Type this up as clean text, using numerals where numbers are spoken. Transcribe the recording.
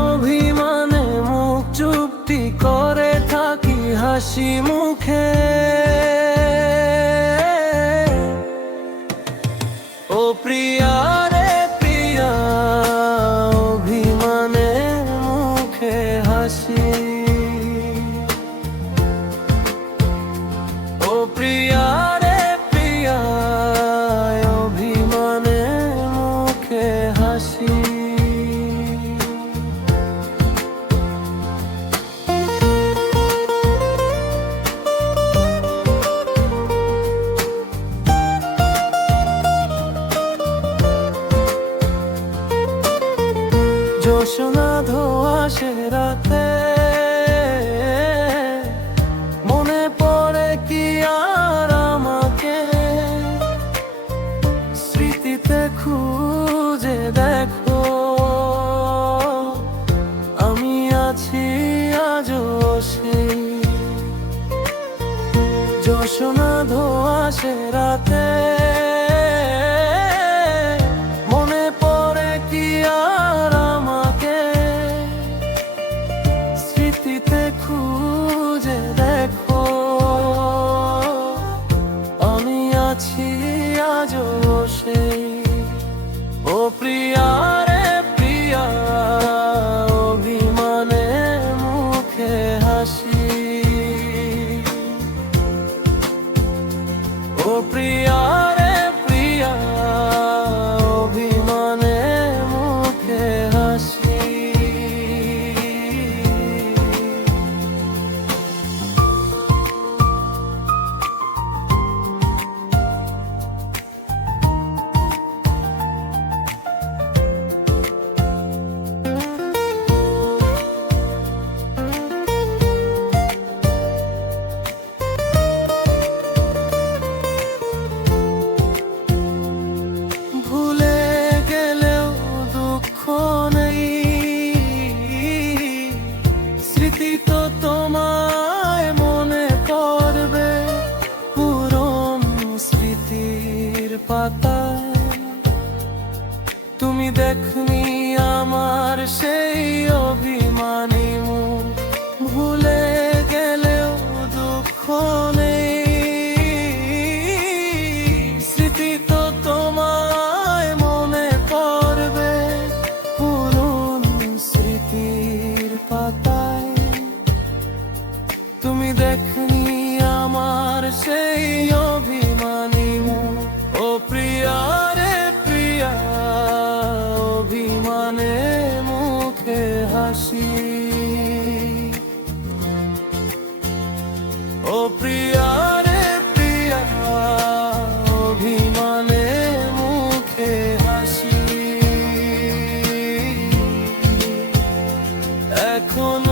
অভিমানে মুখ চুপটি করে থাকি হাসি মুখে। ও প্রিয়া রে প্রিয়া, অভিমানে মুখে হাসি। ও প্রিয়া রে প্রিয়া, অভিমানে মুখে হাসি। জোছনা ধোঁয়াশে রাতে মনে পড়ে কি আর আমাকে, স্মৃতিতে খুঁজে দেখো আমি আছি আজও সেই। জোছনা ধোঁয়াশে রাতে মনে পড়ে কি আর আমাকে, স্মৃতিতে খুঁজে দেখো আমি আছি আজও সেই। ও প্রিয়া রে প্রিয়া, অভিমানে মুখে হাসি। ও প্রিয়া রে প্রিয়া, অভিমানে মুখে হাসি। ভুলে গেলেও দুঃখ নেই, স্মৃতি তো তোমায় মনে পড়বে পুরনো স্মৃতির পাতায়। তুমি দেখনি আমার সেই অভিমানী মুখ, ভুলে গেলেও দুঃখ নেই, স্মৃতি তো তোমায় মনে পড়বে পুরনো স্মৃতির পাতায়। তুমি দেখনি আমার সেই অভিমানী মুখ। ও প্রিয়া রে প্রিয়া, অভিমানে মুখে হাসি। ও প্রিয়া রে প্রিয়া, অভিমানে মুখে হাসি। এখনো